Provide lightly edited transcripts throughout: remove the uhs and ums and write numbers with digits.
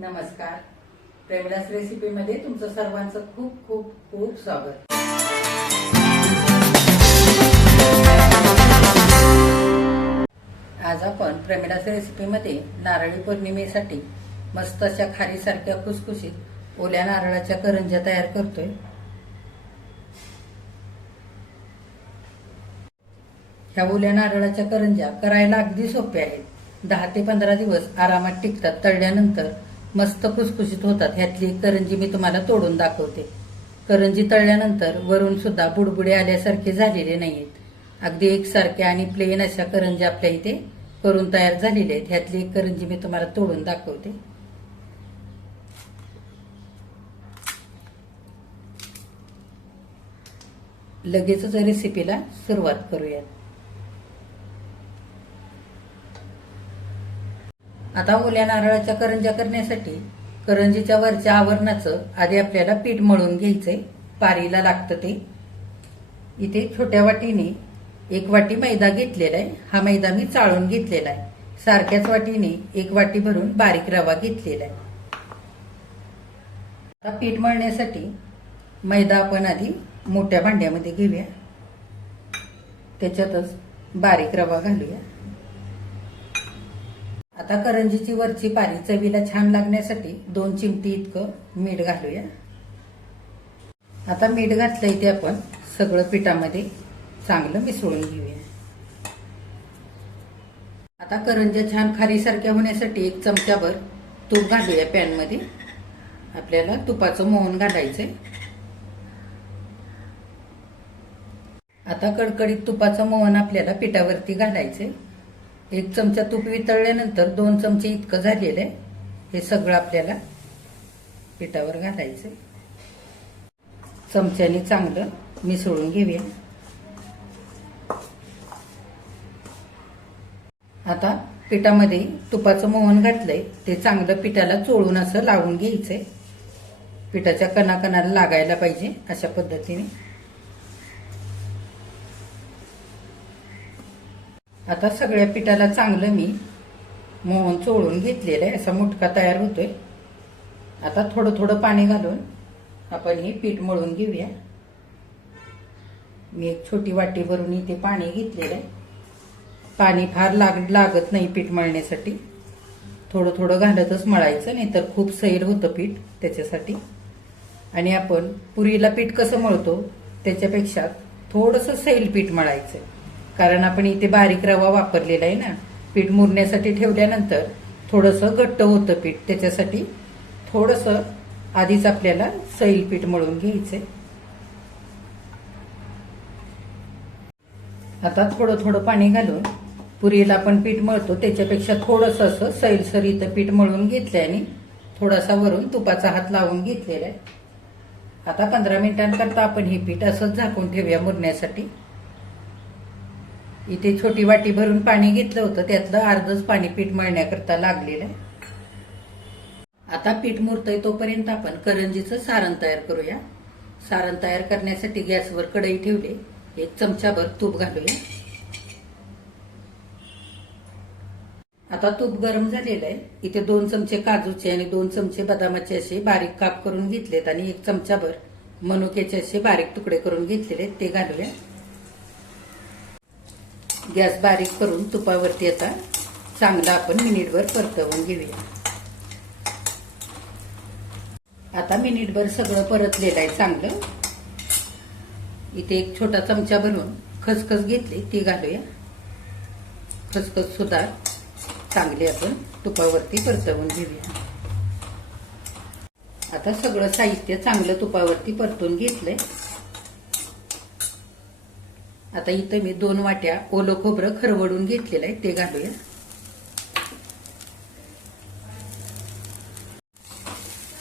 नमस्कार. प्रेमदास रेसिपीमध्ये तुमचं सर्वांचं खूप खूप खूप स्वागत. आज आपण प्रेमदास रेसिपीमध्ये नारळी पौर्णिमेसाठी मस्त अशा खारीसारख्या खुसखुशीत ओल्या नारळाच्या करंज्या तयार करतोय. ह्या ओल्या नारळाच्या करंज्या करायला अगदी सोप्या आहेत. 10 ते 15 दिवस आरामात टिकतात. तळल्यानंतर मस्त खुसखुशीत होतात. ह्यातली एक करंजी मी तुम्हाला तोडून दाखवते. करंजी तळल्यानंतर वरून सुद्धा बुडबुडे आल्यासारखे झालेले नाहीत. अगदी एकसारखे आणि प्लेन अशा करंज्या आपल्या इथे करून तयार झालेले आहेत. ह्यातली एक करंजी मी तुम्हाला तोडून दाखवते. लगेचच रेसिपीला सुरुवात करूयात. आता ओल्या नारळाच्या करंज्या करण्यासाठी करंजीच्या वरच्या आवरणाचं आधी आपल्याला पीठ मळून घ्यायचंय. पारीला लागतं ते. इथे छोट्या वाटीने 1 वाटी मैदा घेतलेला आहे. हा मैदा मी चाळून घेतलेला आहे. सारख्याच वाटीने 1 वाटी भरून बारीक रवा घेतलेला आहे. आता पीठ मळण्यासाठी मैदा आपण आधी मोठ्या भांड्यामध्ये घेऊया. त्याच्यातच बारीक रवा घालूया. आता करंजीची वरची पारी चवीला छान लागण्यासाठी 2 चिमटी इतकं मीठ घालूया. आता मीठ घातलं इथे आपण सगळं पिठामध्ये चांगलं मिसळून घेऊया. आता करंज्या छान खारीसारख्या होण्यासाठी 1 चमचाभर तूप घालूया पॅनमध्ये. आपल्याला तुपाचं मोहन घालायचंय. आता कडकडीत तुपाचं मोहन आपल्याला पिठावरती घालायचंय. 1 चमचा तूप वितळल्यानंतर 2 चमचे इतकं झालेलं आहे. हे सगळं आपल्याला पिठावर घालायचंय. चमच्याने चांगलं मिसळून घेऊया. आता पिठामध्ये तुपाचं मोहन घातलंय ते चांगलं पिठाला चोळून असं लावून घ्यायचंय. पिठाच्या कणाकणाला लागायला पाहिजे अशा पद्धतीने. आता सगळ्या पिठाला चांगलं मी मोहन चोळून घेतलेलं आहे. असा मुटका तयार होतोय. आता थोडं थोडं पाणी घालून आपण हे पीठ मळून घेऊया. मी 1 छोटी वाटी भरून इथे पाणी घेतलेलं आहे. पाणी फार लागत नाही पीठ मळण्यासाठी. थोडं थोडं घालतच मळायचं, नाहीतर खूप सैल होतं पीठ त्याच्यासाठी. आणि आपण पुरीला पीठ कसं मळतो त्याच्यापेक्षा थोडंसं सैल पीठ मळायचं, कारण आपण इथे बारीक रवा वापरलेला आहे ना. पीठ मुरण्यासाठी ठेवल्यानंतर थोडंसं घट्ट होतं पीठ. त्याच्यासाठी थोडंसं आधीच आपल्याला सैल पीठ मळून घ्यायचंय. आता थोडं थोडं पाणी घालून पुरीला आपण पीठ मळतो त्याच्यापेक्षा थोडंसं असं सैलसर इथं पीठ मळून घेतलंय आणि थोडासा वरून तुपाचा हात लावून घेतलेला आहे. आता 15 मिनिटांकरता आपण हे पीठ असंच झाकून ठेवूया मुरण्यासाठी. इथे छोटी वाटी भरून पाणी घेतलं होतं, त्यातलं अर्धच पाणी पीठ मळण्याकरता लागलेलं आहे. आता पीठ मुरतंय तोपर्यंत आपण करंजीचं सारण तयार करूया. सारण तयार करण्यासाठी गॅसवर कढई ठेवली. 1 चमचाभर तूप घालूया. आता तूप गरम झालेलं आहे. इथे 2 चमचे काजूचे आणि 2 चमचे बदामाचे असे बारीक काप करून घेतलेत आणि 1 चमचाभर मनुक्याचे असे बारीक तुकडे करून घेतलेले ते घालूया. गॅस बारीक करून तुपावरती आता चांगला आपण मिनिटभर परतवून घेऊया. आता मिनिटभर सगळं परतलेलं आहे चांगलं. इथे 1 छोटा चमचा भरून खसखस घेतली ती घालूया. खसखस सुद्धा चांगली आपण तुपावरती परतवून घेऊया. आता सगळं साहित्य चांगलं तुपावरती परतून घेतलंय. आता इथं मी 2 वाट्या ओलं खोबरं खरवडून घेतलेलं आहे ते घालूया.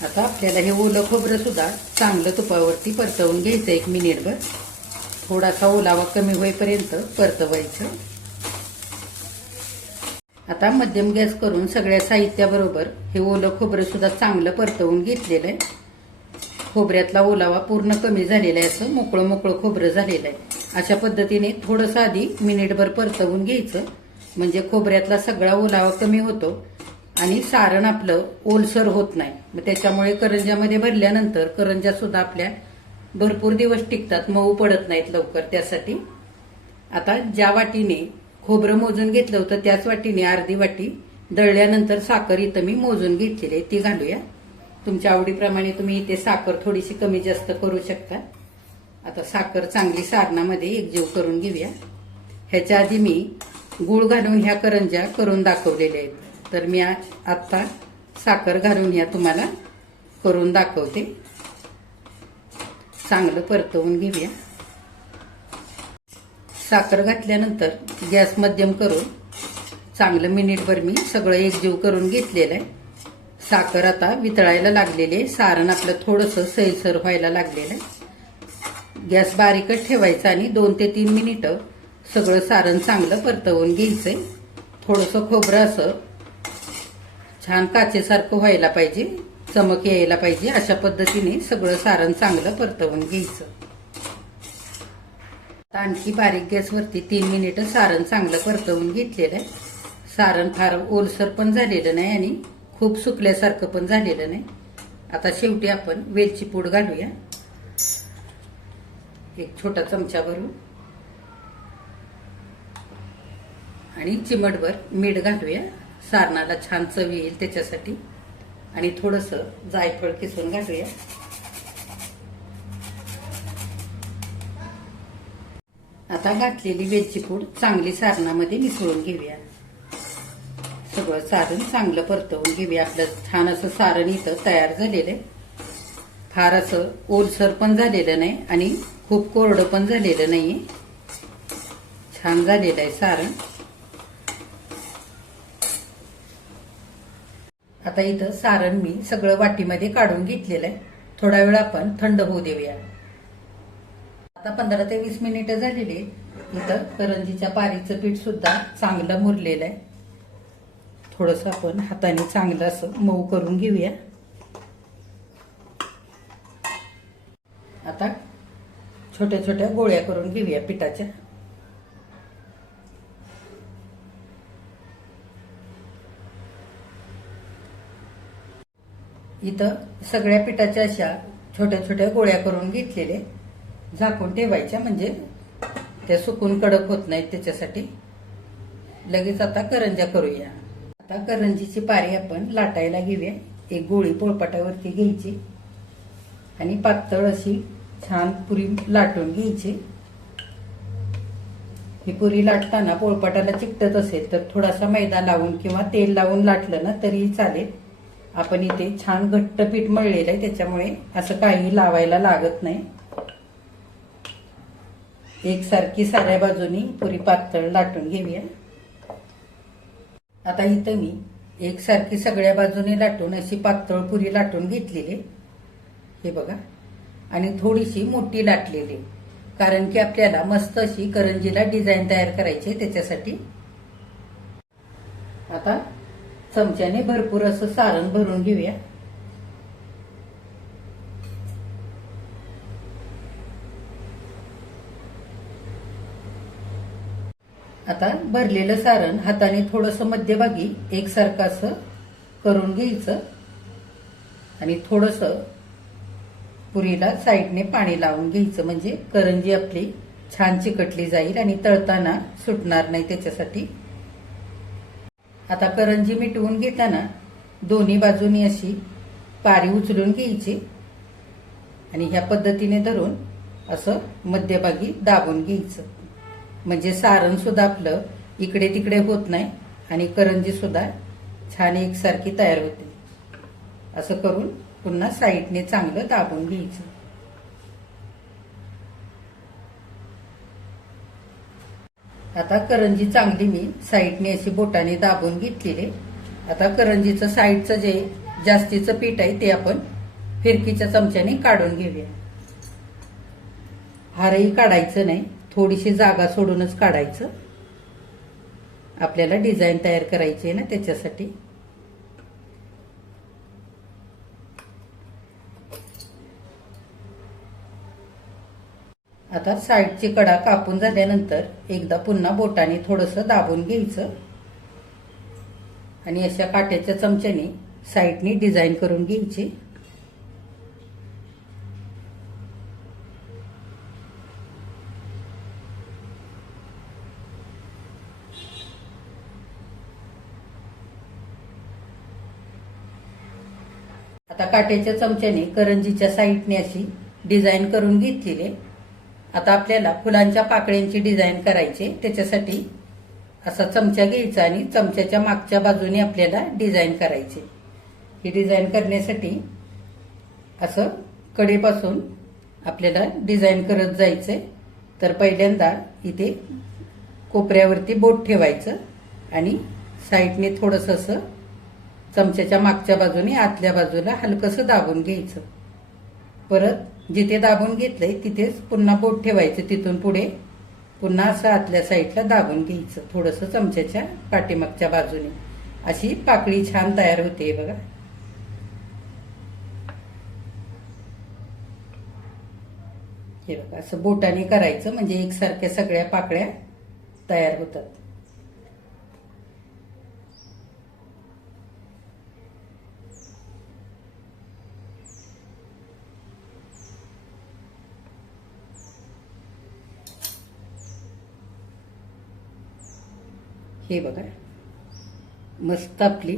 आता आपल्याला हे ओलं खोबरं सुद्धा चांगलं तुपावरती परतवून घ्यायचं 1 मिनिटभर. थोडासा ओलावा कमी होईपर्यंत परतवायचं. आता मध्यम गॅस करून सगळ्या साहित्याबरोबर हे ओलं खोबरं सुद्धा चांगलं परतवून घेतलेलं आहे. खोबऱ्यातला ओलावा पूर्ण कमी झालेला आहे. असं मोकळं मोकळं खोबरं झालेलं आहे. अशा पद्धतीने थोडंसं आधी मिनिटभर परतवून घ्यायचं, म्हणजे खोबऱ्यातला सगळा ओलावा कमी होतो आणि सारण आपलं ओलसर होत नाही. मग त्याच्यामुळे करंज्यामध्ये भरल्यानंतर करंज्या सुद्धा आपल्या भरपूर दिवस टिकतात, मऊ पडत नाहीत लवकर. त्यासाठी आता ज्या वाटीने खोबरं मोजून घेतलं होतं त्याच वाटीने अर्धी वाटी दळल्यानंतर साखर इथं मी मोजून घेतलेली आहे ती घालूया. तुमच्या आवडीप्रमाणे तुम्ही इथे साखर थोडीशी कमी जास्त करू शकता. आता साखर चांगली सारणामध्ये एकजीव करून घेऊया. ह्याच्या आधी मी गूळ घालून ह्या करंज्या करून दाखवलेल्या आहेत, तर मी आता साखर घालून ह्या तुम्हाला करून दाखवते. चांगलं परतवून घेऊया. साखर घातल्यानंतर गॅस मध्यम करून चांगलं मिनिटभर मी सगळं एकजीव करून घेतलेलं आहे. साखर आता वितळायला लागलेली आहे, सारण आपलं थोडंसं सैलसर व्हायला लागलेलं आहे. गॅस बारीकच ठेवायचा आणि 2 ते 3 मिनिटं सगळं सारण चांगलं परतवून घ्यायचंय. थोडंसं खोबरं असं छान काचेसारखं व्हायला पाहिजे, चमक यायला पाहिजे, अशा पद्धतीने सगळं सारण चांगलं परतवून घ्यायचं. आणखी बारीक गॅसवरती 3 मिनिटं सारण चांगलं परतवून घेतलेलं आहे. सारण फार ओलसर पण झालेलं नाही आणि खूप सुकल्यासारखं पण झालेलं नाही. आता शेवटी आपण वेलची पूड घालूया, एक छोटा चमचा भरून, आणि चिमटभर मीठ घालूया. सारणाला छान चव येईल त्याच्यासाठी. आणि थोडंसं जायफळ किसून घालूया. आता घातलेली वेलची पूड चांगली सारणामध्ये मिसळून घेऊया. सगळं सारण चांगलं परतवून घेऊया. आपलं छान असं सारण इथं तयार झालेलं आहे. फार असं ओलसर पण झालेलं नाही आणि खूप कोरडं पण झालेलं नाहीये, छान झालेलं आहे सारण. आता इथं सारण मी सगळं वाटीमध्ये काढून घेतलेलं आहे. थोडा वेळ आपण थंड होऊ देऊया. आता 15 ते 20 मिनिटं झालेली. इथं करंजीच्या पारीचं पीठ सुद्धा चांगलं मुरलेलं आहे. थोडंसं आपण हाताने चांगलं असं मऊ करून घेऊया. आता छोट्या छोट्या गोळ्या करून घेऊया पिठाच्या. इथं सगळ्या पिठाच्या अशा छोट्या छोट्या गोळ्या करून घेतलेले. झाकून ठेवायच्या म्हणजे त्या सुकून कडक होत नाहीत त्याच्यासाठी. लगेच आता करंज्या करूया. आता करंजीची पारी आपण लाटायला घेऊया. एक गोळी पोळपाटावरती घ्यायची आणि पातळ अशी छान पुरी लाटून घ्यायची. ही पुरी लाटताना पोळपाटाला चिकटत असेल तर थोडासा मैदा लावून किंवा तेल लावून लाटलं ना तरी चालेल. आपण इथे छान घट्ट पीठ मळलेलं आहे त्याच्यामुळे असं काही लावायला लागत नाही. एकसारखी साऱ्या बाजूनी पुरी पातळ लाटून घेऊया. आता इथं मी एकसारखी सगळ्या बाजूने लाटून अशी पातळ पुरी लाटून घेतलेली, हे बघा. आणि थोडीशी मोठी लाटलेली, कारण की आपल्याला मस्त अशी करंजीला डिझाईन तयार करायची आहे त्याच्यासाठी. आता चमच्याने भरपूर असं सारण भरून घेऊया. आता भरलेलं सारण हाताने थोडंसं मध्यभागी एकसारखं असं करून घ्यायचं आणि थोडंसं पुरीला साईडने पाणी लावून घ्यायचं, म्हणजे करंजी आपली छान चिकटली जाईल आणि तळताना सुटणार नाही त्याच्यासाठी. आता करंजी मिटवून घेताना दोन्ही बाजूनी अशी पारी उचलून घ्यायची आणि ह्या पद्धतीने धरून असं मध्यभागी दाबून घ्यायचं, म्हणजे सारण सुद्धा आपलं इकडे तिकडे होत नाही आणि करंजी सुद्धा छान एकसारखी तयार होते. असं करून पुन्हा साईडने चांगलं दाबून घ्यायचं. आता करंजी चांगली मी साईडने अशी बोटाने दाबून घेतलेली. आता करंजीचं साईडचं जे जास्तीचं पीठ आहे ते आपण फिरकीच्या चमच्याने काढून घेऊया. हारही काढायचं नाही, थोडीशी जागा सोडूनच काढायचं. आपल्याला डिझाईन तयार करायची आहे ना त्याच्यासाठी. आता साईडची कडा कापून झाल्यानंतर एकदा पुन्हा बोटाने थोडंसं दाबून घ्यायचं आणि अशा काट्याच्या चमच्याने साईडनी डिझाईन करून घ्यायची. आता काट्याच्या चमच्याने करंजीच्या साईडने अशी डिझाईन करून घेतलेली. आता आपल्याला फुलांच्या पाकळ्यांची डिझाईन करायची. त्याच्यासाठी असा चमचा घ्यायचा आणि चमच्याच्या मागच्या बाजूने आपल्याला डिझाईन करायची. ही डिझाईन करण्यासाठी असं कडेपासून आपल्याला डिझाईन करत जायचंय. तर पहिल्यांदा इथे कोपऱ्यावरती बोट ठेवायचं आणि साईडने थोडंसं असं चमच्याच्या मागच्या बाजूने आतल्या बाजूला हलकंसं दाबून घ्यायचं. परत जिथे दाबून घेतलंय तिथेच पुन्हा बोट ठेवायचं. तिथून पुढे पुन्हा असं आतल्या साईडला दाबून घ्यायचं थोडंसं चमच्याच्या पाठीमागच्या बाजूने. अशी पाकळी छान तयार होते बघा. हे बघा असं बोटाने करायचं म्हणजे एकसारख्या सगळ्या पाकळ्या तयार होतात. हे बघा मस्त आपली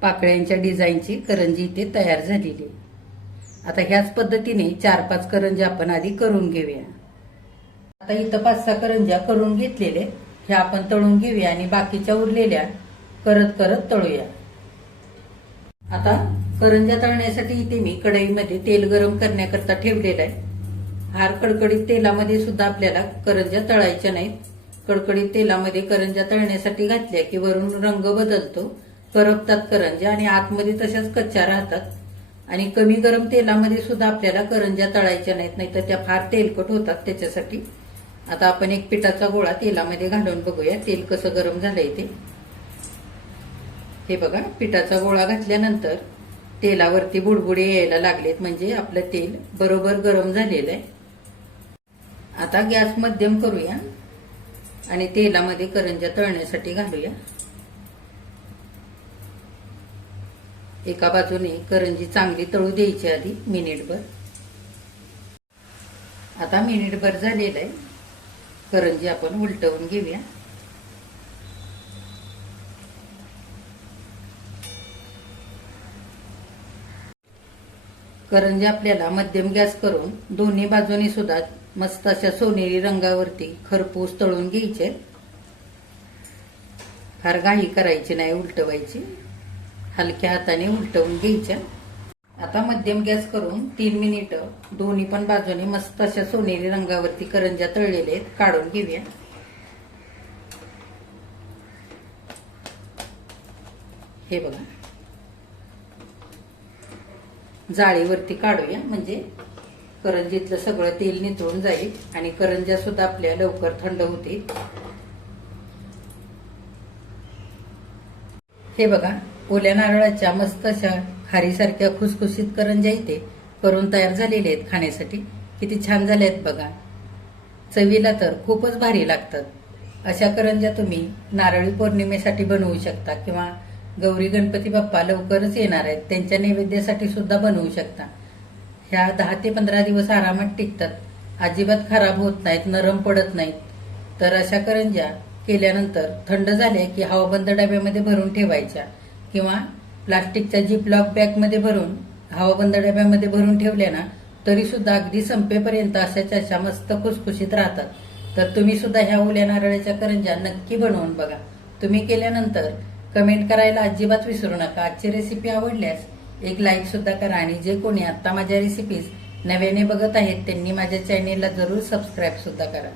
पाकळ्यांच्या डिझाईनची करंजी इथे तयार झालेली आहे. आता ह्याच पद्धतीने 4-5 करंज्या आपण आधी करून घेऊया. आता इथं 5-6 करंज्या करून घेतलेले ह्या आपण तळून घेऊया आणि बाकीच्या उरलेल्या करत करत तळूया. आता करंज्या तळण्यासाठी इथे मी कढईमध्ये तेल गरम करण्याकरता ठेवलेलं आहे. फार कडकडीत तेलामध्ये सुद्धा आपल्याला करंज्या तळायच्या नाहीत. कडकडीत तेलामध्ये करंज्या तळण्यासाठी घातल्या की वरून रंग बदलतो, करपतात करंज्या आणि आतमध्ये तशाच कच्च्या राहतात. आणि कमी गरम तेलामध्ये सुद्धा आपल्याला करंज्या तळायच्या नाहीत, नाहीतर त्या फार तेलकट होतात. त्याच्यासाठी आता आपण एक पिठाचा गोळा तेलामध्ये घालून बघूया तेल कसं गरम झालंय ते. हे बघा पिठाचा गोळा घातल्यानंतर तेलावरती बुडबुडे यायला लागलेत म्हणजे आपलं तेल बरोबर गरम झालेलं आहे. आता गॅस मध्यम करूया आणि तेलामध्ये करंज्या तळण्यासाठी घालूया. एका बाजूने करंजी चांगली तळू द्यायची आधी मिनिटभर. आता मिनिटभर झालेलं आहे. करंजी आपण उलटवून घेऊया. करंजी आपल्याला मध्यम गॅस करून दोन्ही बाजूनी सुद्धा मस्त अशा सोनेरी रंगावरती खरपूस तळून घ्यायचे. फार घाई करायची नाही, उलटवायची. हलक्या हाताने उलटवून घ्यायच्या. आता मध्यम गॅस करून 3 मिनिटं दोन्ही पण बाजूने मस्त अशा सोनेरी रंगावरती करंज्या तळलेल्या आहेत, काढून घेऊया. हे बघा जाळीवरती काढूया म्हणजे करंजीतलं सगळं तेल निथळून जाईल आणि करंज्या सुद्धा आपल्या लवकर थंड होतील. हे बघा ओल्या नारळाच्या मस्त अशा खारीसारख्या खुसखुशीत करंज्या इथे करून तयार झालेल्या आहेत खाण्यासाठी. किती छान झाल्या आहेत बघा. चवीला तर खूपच भारी लागतात. अशा करंज्या तुम्ही नारळी पौर्णिमेसाठी बनवू शकता किंवा गौरी गणपती बाप्पा लवकरच येणार आहेत त्यांच्या नैवेद्यासाठी सुद्धा बनवू शकता. ह्या 10 ते 15 दिवस आरामात टिकतात, अजिबात खराब होत नाहीत, नरम पडत नाहीत. तर अशा करंज्या केल्यानंतर थंड झाल्या की हवाबंद डब्यामध्ये भरून ठेवायच्या किंवा प्लास्टिकच्या जिपलॉक बॅगमध्ये भरून हवाबंद डब्यामध्ये भरून ठेवल्या ना तरी सुद्धा अगदी संपेपर्यंत अशाच्या अशा मस्त खुसखुशीत राहतात. तर तुम्ही सुद्धा ह्या ओल्या नारळाच्या करंज्या नक्की बनवून बघा. तुम्ही केल्यानंतर कमेंट करायला अजिबात विसरू नका. आजची रेसिपी आवडल्यास एक लाईक सुद्धा करा आणि जे कोणी आता माझ्या रेसिपीज नव्याने बघत आहेत त्यांनी माझ्या चॅनेलला जरूर सबस्क्राईब सुद्धा करा.